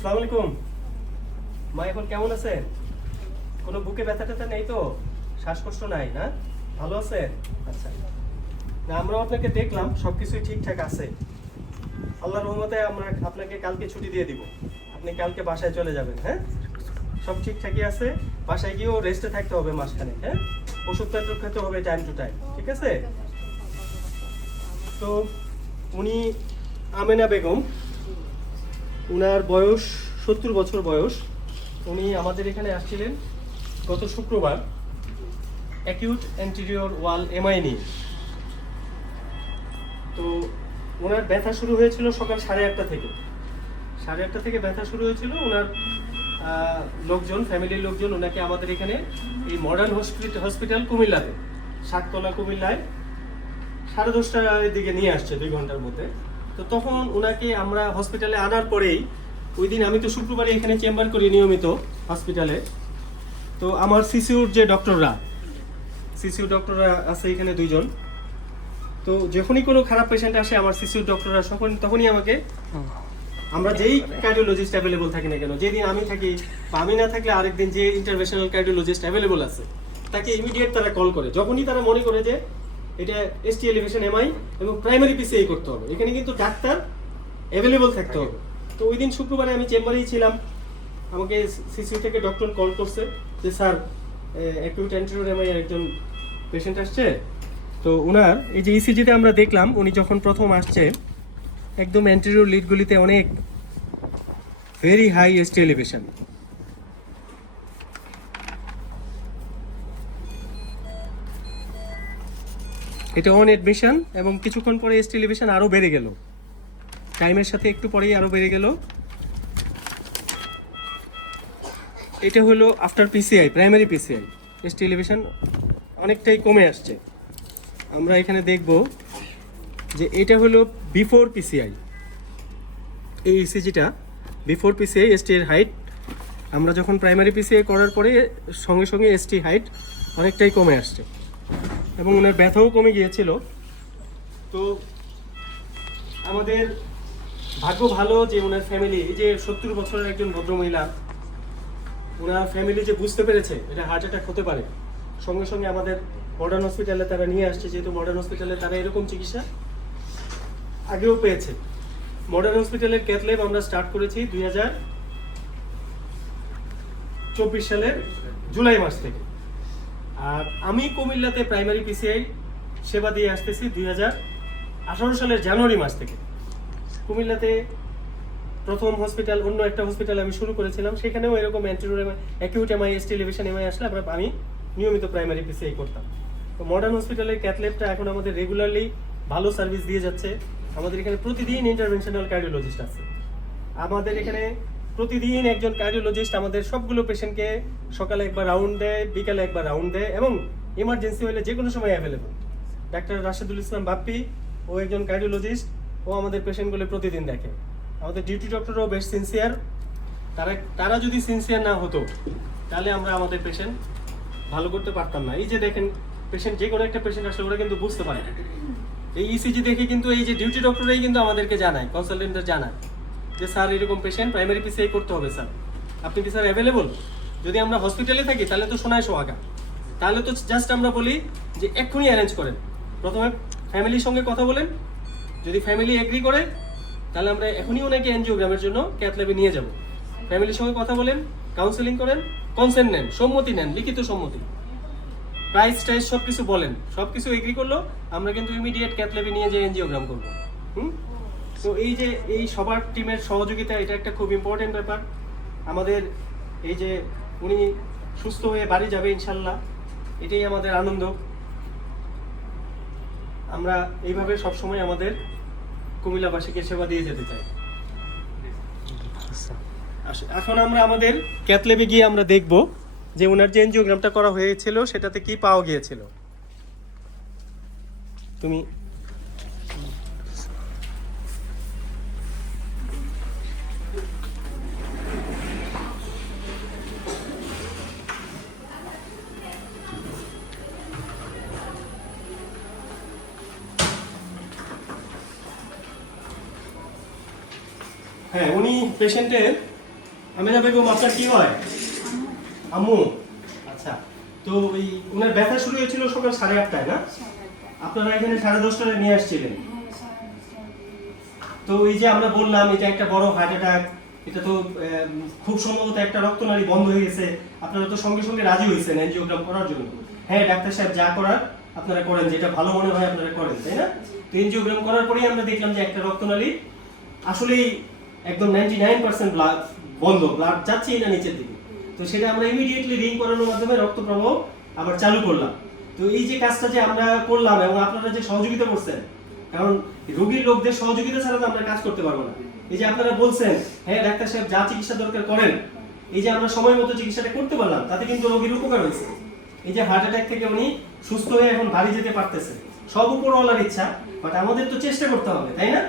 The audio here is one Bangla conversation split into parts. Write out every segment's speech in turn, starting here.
আসসালামু আলাইকুম। মা এখন কেমন আছে? কোনো বুকে ব্যথা ট্যাথা নেই তো? শ্বাসকষ্ট নাই না? ভালো আছে? আচ্ছা। না আমরা আপনাকে দেখলাম সবকিছুই ঠিকঠাক আছে। আল্লাহর রহমতে আমরা আপনাকে কালকে ছুটি দিয়ে দিব। আপনি কালকে বাসায় চলে যাবেন, হ্যাঁ? সব ঠিকঠাকই আছে। বাসায় গিয়েও রেস্টে থাকতে হবে মাসখানেক, হ্যাঁ? ওষুধপত্র খেতে হবে টাইম টু টাইম, ঠিক আছে? তো উনি আমেনা বেগম, উনার বয়স 70 বছর বয়স। উনি আমাদের এখানে আসছিলেন গত শুক্রবার অ্যাকিউট অ্যান্টেরিয়র ওয়াল এমআই নিয়ে। তো ওনার ব্যথা শুরু হয়েছিল সকাল 8:30 থেকে। 8:30 থেকে ব্যথা শুরু হয়েছিল। ওনার লোকজন, ফ্যামিলির লোকজন ওনাকে আমাদের এখানে এই মডার্ন হসপিটাল কুমিল্লাতে, সাততলা কুমিল্লায় 10:30টার দিকে নিয়ে আসছে 2 ঘন্টার মধ্যে। তো তখন ওনাকে আমরা হসপিটালে আনার পরেই, ওই দিন আমি তো শুক্রবারে এখানে চেম্বার করি নিয়মিত হসপিটালে। তো আমার সিসিউর যে সিসিউ ডক্টররা আছে এখানে 2 জন। তো যখনই কোনো খারাপ পেশেন্ট আসে আমার সিসিউ ডক্টররা তখনই আমাকে, আমরা যেই কার্ডিওলজিস্ট অ্যাভেলেবল থাকি না কেন, যেদিন আমি থাকি বা আমি না থাকলে আরেকদিন যে ইন্টারভেনশনাল কার্ডিওলজিস্ট অ্যাভেলেবল আছে তাকে ইমিডিয়েট তারা কল করে, যখনই তারা মনে করে যে এটা এসটি এলিভেশন এমআই এবং প্রাইমারি পিসিআই করতে হবে। এখানে কিন্তু ডাক্তার অ্যাভেলেবল থাকতে হবে। তো ওই দিন শুক্রবারে আমি চেম্বারেই ছিলাম। আমাকে সিসিউ থেকে ডক্টর কল করছে যে স্যার অ্যাকিউট অ্যান্টেরিয়র এমআই এর একজন পেশেন্ট আসছে। তো ওনার এই যে ইসিজিতে আমরা দেখলাম উনি যখন প্রথম আসছে একদম অ্যান্টেরিয়র লিডগুলিতে অনেক ভেরি হাই এসটি এলিভেশন। এটা অন অ্যাডমিশন এবং কিছুক্ষণ পরে এসটি এলিভেশন আরও বেড়ে গেল, টাইমের সাথে একটু পরেই আরও বেড়ে গেল। এটা হলো after PCI, primary PCI. ST elevation অনেকটাই কমে আসছে। আমরা এখানে দেখব যে এটা হলো বিফোর পিসিআই। এই ইসিজিটা বিফোর পিসিআই, এসটি এর হাইট। আমরা যখন প্রাইমারি পিসিআই করার পরে সঙ্গে সঙ্গে এসটি হাইট অনেকটাই কমে আসছে এবং ওনার ব্যথাও কমে গিয়েছিল। তো আমাদের ভাগ্য ভালো যে ওনার ফ্যামিলি, এই যে 70 বছরের একজন ভদ্রমহিলা, ওনার ফ্যামিলি যে বুঝতে পেরেছে এটা হার্ট অ্যাটাক হতে পারে, সঙ্গে সঙ্গে আমাদের মডার্ন হসপিটালে তারা নিয়ে আসছে। যেহেতু মডার্ন হসপিটালে তারা এরকম চিকিৎসা আগেও পেয়েছে। মডার্ন হসপিটালের ক্যাথ ল্যাব আমরা স্টার্ট করেছি 2024 সালের জুলাই মাস থেকে। আর আমি কুমিল্লাতে প্রাইমারি পিসিআই সেবা দিয়ে আসতেছি 2018 সালের জানুয়ারি মাস থেকে। কুমিল্লাতে প্রথম হসপিটাল, অন্য একটা হসপিটাল আমি শুরু করেছিলাম, সেখানেও এরকম anterior MI, acute MI, ST elevation MI আসলে আমি নিয়মিত প্রাইমারি পিসিআই করতাম। তো মডার্ন হসপিটালের ক্যাথ ল্যাবটা এখন আমাদের রেগুলারলি ভালো সার্ভিস দিয়ে যাচ্ছে। আমাদের এখানে প্রতিদিন ইন্টারভেনশনাল কার্ডিওলজিস্ট আছে। আমাদের এখানে প্রতিদিন একজন কার্ডিওলজিস্ট আমাদের সবগুলো পেশেন্টকে সকালে একবার রাউন্ড দেয়, বিকালে একবার রাউন্ড দেয় এবং এমার্জেন্সি হলে যে কোনো সময় অ্যাভেলেবল। ডাক্তার রাশেদুল ইসলাম বাপ্পি, ও একজন কার্ডিওলজিস্ট, ও আমাদের পেশেন্টগুলো প্রতিদিন দেখে। আমাদের ডিউটি ডক্টরও বেশ সিনসিয়ার। তারা যদি সিনসিয়ার না হতো তাহলে আমরা আমাদের পেশেন্ট ভালো করতে পারতাম না। এই যে দেখেন পেশেন্ট, যে কোনো একটা পেশেন্ট আসলে ওরা কিন্তু বুঝতে পারে না। এই ইসিজি দেখে কিন্তু এই যে ডিউটি ডক্টরাই কিন্তু আমাদেরকে জানায়, কনসালটেন্টরা জানায় যে স্যার এরকম পেশেন্ট প্রাইমারি পিসিআই করতে হবে স্যার, আপনি কি স্যার অ্যাভেলেবল? যদি আমরা হসপিটালে থাকি তাহলে তো শোনায় সোহাগা, তাহলে তো জাস্ট আমরা বলি যে এক্ষুনি অ্যারেঞ্জ করেন। প্রথমে ফ্যামিলির সঙ্গে কথা বলেন, যদি ফ্যামিলি এগ্রি করে তাহলে আমরা এখনই ওনাকে এনজিওগ্রামের জন্য ক্যাথ ল্যাবে নিয়ে যাব। ফ্যামিলির সঙ্গে কথা বলেন, কাউন্সেলিং করেন, কনসেন্ট নেন, সম্মতি নেন, লিখিত সম্মতি, প্রাইস টাইস সব কিছু বলেন, সব কিছু এগ্রি করলো আমরা কিন্তু ইমিডিয়েট ক্যাথ ল্যাবে নিয়ে যেয়ে এনজিওগ্রাম করবো। তো এই যে এই সবার টিমের সহযোগিতা, এটা একটা খুব ইম্পর্টেন্ট ব্যাপার আমাদের। এই যে উনি সুস্থ হয়ে বাড়ি যাবে ইনশাল্লাহ, এটাই আমাদের আনন্দ। আমরা এইভাবে সবসময় আমাদের কুমিল্লাবাসীকে সেবা দিয়ে যেতে চাই। এখন আমরা আমাদের ক্যাথ ল্যাবে গিয়ে আমরা দেখব যে ওনার যে এনজিওগ্রামটা করা হয়েছিল সেটাতে কি পাওয়া গিয়েছিল। তুমি হ্যাঁ, উনি পেশেন্টের আমিনা বেগম আপনার কি হয়? আম্মু। আচ্ছা, তো ওই ওনার ব্যথা শুরু হয়েছিল সকাল 8:30টায় না? আপনারা এখানে 10:30টায় নিয়ে আসছিলেন। তো এই যে আমরা বললাম এটা একটা বড় হার্ট অ্যাটাক, এটা তো খুব সম্ভবত একটা রক্তনালী বন্ধ হয়ে গেছে। আপনারা তো সঙ্গে সঙ্গে রাজি হয়েছেন এনজিওগ্রাম করার জন্য। হ্যাঁ ডাক্তার সাহেব যা করার আপনারা করেন, যেটা ভালো মনে হয় আপনারা করেন, তাই না? তো এনজিওগ্রাম করার পরেই আমরা দেখলাম যে একটা রক্তনালী আসলেই একদম 99% ব্লাড বন্ধ, ব্লাড যাচ্ছেই না নিচের দিকে। তো সেটা আমরা ইমিডিয়েটলি রিং করানোর মাধ্যমে রক্ত প্রবাহ আবার চালু করলাম। তো এই যে কাজটা যে আমরা করলাম এবং আপনারা যে সহযোগিতা করছেন, কারণ রোগীর লোকদের সহযোগিতা ছাড়া তো আমরা কাজ করতে পারবো না। এই যে আপনারা বলছেন হ্যাঁ ডাক্তার সাহেব যা চিকিৎসা দরকার করেন, এই যে আমরা সময় মতো চিকিৎসাটা করতে পারলাম, তাতে কিন্তু রোগীর উপকার হয়েছে। এই যে হার্ট অ্যাটাক থেকে উনি সুস্থ হয়ে এখন বাড়ি যেতে পারতেছে, সব উপরওয়ালার ইচ্ছা, বাট আমাদের তো চেষ্টা করতে হবে, তাই না?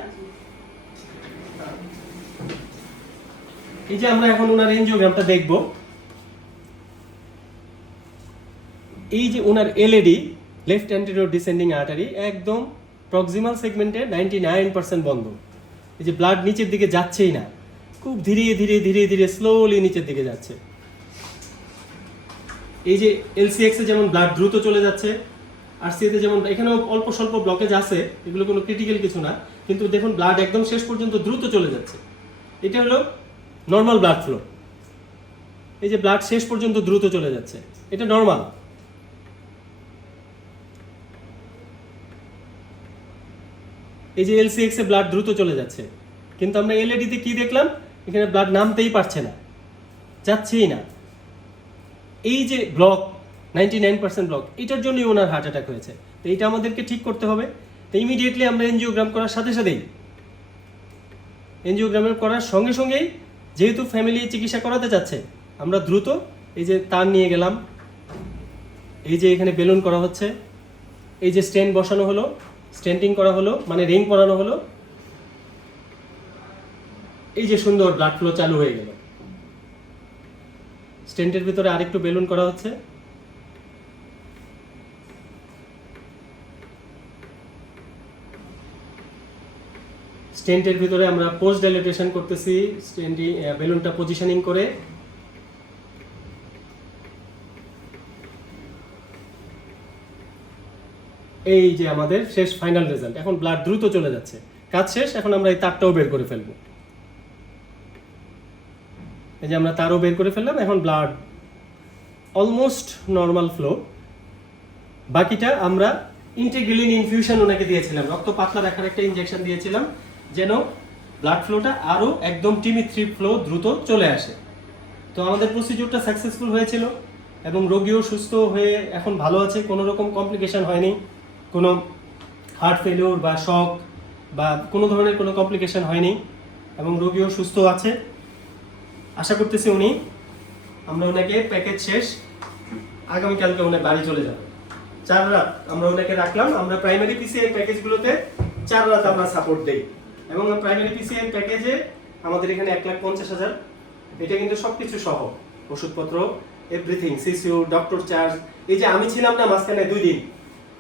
এই যে আমরা এখন ওনার এনজিওগ্রামটা দেখব। এই যে ওনার LAD left anterior descending artery একদম প্রক্সিমাল সেগমেন্টে 99% বন্ধ। এই যে ব্লাড নিচের দিকে যাচ্ছেই না, খুব ধীরে ধীরে ধীরে ধীরে স্লোলি নিচের দিকে যাচ্ছে। এই যে এলসিএক্স এ যেমন ব্লাড দ্রুত চলে যাচ্ছে, আরসিএতে যেমন এখানেও অল্প স্বল্প ব্লকেজ আছে, এগুলো কোনো ক্রিটিক্যাল কিছু না, কিন্তু দেখুন ব্লাড একদম শেষ পর্যন্ত দ্রুত চলে যাচ্ছে। এটা হলো নর্মাল ব্লাড ফ্লো। এই যে ব্লাড শেষ পর্যন্ত দ্রুত চলে যাচ্ছে, এটা নর্মাল। এই যে এলসিএক্স এ ব্লাড দ্রুত চলে যাচ্ছে, কিন্তু আমরা এলইডি তে কি দেখলাম, এখানে ব্লাড নামতেই পারছে না, যাচ্ছেই না। এই যে ব্লক 99% ব্লক, এটার জন্যই ওনার হার্ট অ্যাটাক হয়েছে। তো এইটা আমাদেরকে ঠিক করতে হবে। তো ইমিডিয়েটলি আমরা এনজিওগ্রাম করার সাথে সাথেই, এনজিওগ্রামের করার সঙ্গে সঙ্গেই যেহেতু ফ্যামিলি চিকিৎসা করাতে চাচ্ছে, আমরা দ্রুত এই যে তার নিয়ে গেলাম, এই যে এখানে বেলুন করা হচ্ছে, এই যে স্টেন্ট বসানো হলো, স্টেন্টিং করা হলো, মানে রিং পরানো হলো, এই যে সুন্দর ব্লাড ফ্লো চালু হয়ে গেল। স্টেন্টের ভিতরে আরেকটু বেলুন করা হচ্ছে, স্টেন্টের ভিতরে আমরা পোস্ট ডাইলেটেশন করতেছি, স্টেন্টি বেলুনটা পজিশনিং করে। এই যে আমাদের শেষ ফাইনাল রেজাল্ট, এখন ব্লাড দ্রুত চলে যাচ্ছে, কাজ শেষ। এখন আমরা এই তারটাও বের করে ফেলবো। এই যে আমরা তারও বের করে ফেললাম, এখন ব্লাড অলমোস্ট নর্মাল ফ্লো। বাকিটা আমরা ইন্টিগ্রিলিন ইনফিউশন ওনাকে দিয়েছিলাম, রক্ত পাতলা রাখার একটা ইনজেকশন দিয়েছিলাম, যেন ব্লাড ফ্লোটা আরও একদম টিমি-3 ফ্লো দ্রুত চলে আসে। তো আমাদের প্রসিডিউরটা সাকসেসফুল হয়েছিল এবং রোগীও সুস্থ হয়ে এখন ভালো আছে, কোনো রকম কমপ্লিকেশন হয়নি, কোনো হার্ট ফেলিওর বা শক বা কোনো ধরনের কোনো কমপ্লিকেশন হয়নি এবং রোগীও সুস্থ আছে। আশা করতেছি আমরা ওনাকে প্যাকেজ শেষ আগামীকালকে উনি বাড়ি চলে যাবে। 4 রাত আমরা ওনাকে রাখলাম। আমরা প্রাইমারি পিসিআই প্যাকেজগুলোতে 4 রাত আমরা সাপোর্ট দেই এবং প্রাইমারি পিসিআই প্যাকেজে আমাদের এখানে 1,50,000, এটা কিন্তু সবকিছু সহ, ওষুধপত্র এভরিথিং, সিসিউ, ডক্টর চার্জ। এই যে আমি ছিলাম না মাঝখানে 2 দিন,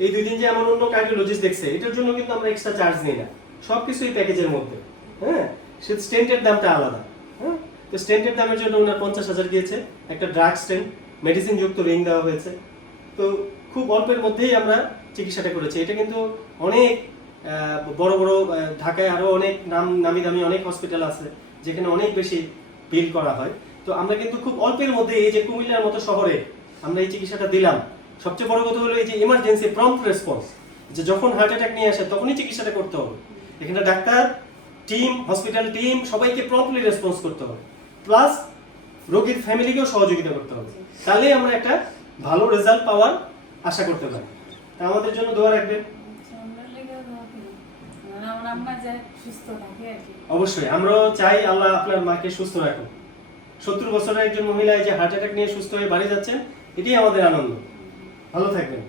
এই 2 দিন যে আমার অন্য কার্ডিওলজিস্ট দেখছে, এটার জন্য কিন্তু আমরা এক্সট্রা চার্জ নিই না, সবকিছু এই প্যাকেজের মধ্যে। হ্যাঁ, সে স্টেন্টের দামটা আলাদা। হ্যাঁ, তো স্টেন্টের দামের জন্য ওনার 50,000 গিয়েছে, একটা ড্রাগ স্টেন্ট, মেডিসিন যুক্ত রিং দেওয়া হয়েছে। তো খুব অল্পের মধ্যেই আমরা চিকিৎসাটা করেছি। এটা কিন্তু অনেক বড় বড় ঢাকায় আরো অনেক নামি দামি অনেক হসপিটাল আছে যেখানে অনেক বেশি বিল করা হয়। তো আমরা কিন্তু খুব অল্পের মধ্যে এই যে কুমিল্লার মতো শহরে আমরা এই চিকিৎসাটা দিলাম। সবচেয়ে বড় কথা হলো এই যে ইমার্জেন্সি প্রম্পট রেসপন্স, যে যখন হার্ট অ্যাটাক নিয়ে আসে তখনই চিকিৎসাটা করতে হবে। এখানে ডাক্তার টিম, হসপিটাল টিম সবাইকে প্রম্পটলি রেসপন্স করতে হবে, প্লাস রোগীর ফ্যামিলিকেও সহযোগিতা করতে হবে। তাহলেই আমরা একটা ভালো রেজাল্ট পাওয়ার আশা করতে পারি। তা আমাদের জন্য দোয়া রাখবেন। অবশ্যই আমরাও চাই আল্লাহ আপনার মাকে সুস্থ রাখুন। 70 বছরের একজন মহিলা এই যে হার্ট অ্যাটাক নিয়ে সুস্থ হয়ে বাড়ি যাচ্ছেন, এটাই আমাদের আনন্দ। ভালো থাকবেন।